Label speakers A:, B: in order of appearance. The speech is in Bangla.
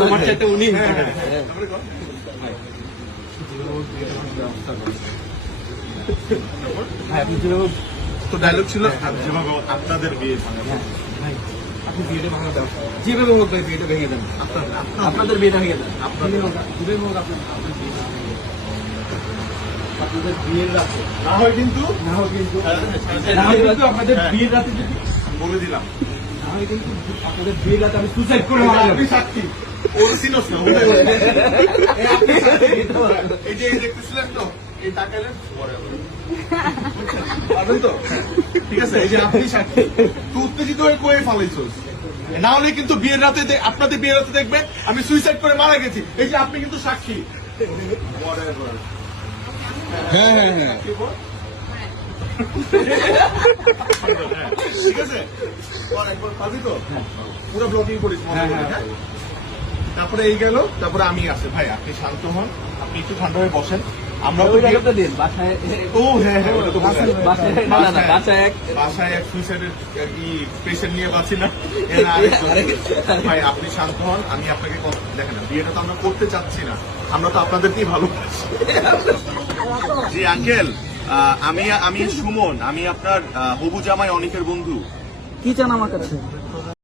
A: তোমার চাইতে উনি
B: তো ডায়লগ ছিল আপনাদের বিয়ে
A: আপনি বিয়েটা ভাঙা দাও যেভাবে হোক ভাই বিয়েটা ভেঙে দেন
B: আপনাদের
A: বিয়েটা ভেঙে দেন
B: আপনাদের।
A: যেভাবে হোক আপনার দেন। আপনাদের বিয়ের রাতে
B: না হয় কিন্তু
A: না
B: হয়
A: কিন্তু আপনাদের বিয়ের রাতে
B: বলে দিলাম
A: না কিন্তু আপনাদের বিয়ের রাতে আমি সুসাইড করে মারা যাব।
B: সাক্ষী। ওর সিনস না এই আপনি সাক্ষী। এই যে দেখতেছিলেন তো এই তাকালেন পারবেন তো? ঠিক আছে এই যে আপনি সাক্ষী। তুই উত্তেজিত হয়ে কয়ে ফালাইছোস না হলে কিন্তু বিয়ের রাতে আপনাদের বিয়ের রাতে দেখবে আমি সুইসাইড করে মারা গেছি। এই যে আপনি কিন্তু সাক্ষী।
C: হ্যাঁ হ্যাঁ হ্যাঁ।
B: আছে? কর একবার পাবি তো? পুরো ব্লকিং করিস
A: হ্যাঁ,
B: করে,
A: হ্যাঁ।
B: হ্যাঁ? তারপরে এই গেল তারপরে আমি আসে ভাই আপনি শান্ত হন আপনি একটু ঠান্ডা হয়ে বসেন। আমরা
A: ওই ডায়লগটা দিন বাসায়
B: ও হ্যাঁ হ্যাঁ ওটা তো
A: বাসায় বাসায় না না, বাসায় এক
B: বাসায় এক সুইসাইডের কি পেশেন্ট নিয়ে বাঁচি না। ভাই আপনি শান্ত হন আমি আপনাকে দেখেন না, বিয়েটা তো আমরা করতে চাচ্ছি না। আমরা তো আপনাদেরকেই ভালো জি আঙ্কেল। আমি আমি সুমন আমি আপনার হবু জামাই অনেকের বন্ধু।
A: কি চান আমার কাছে?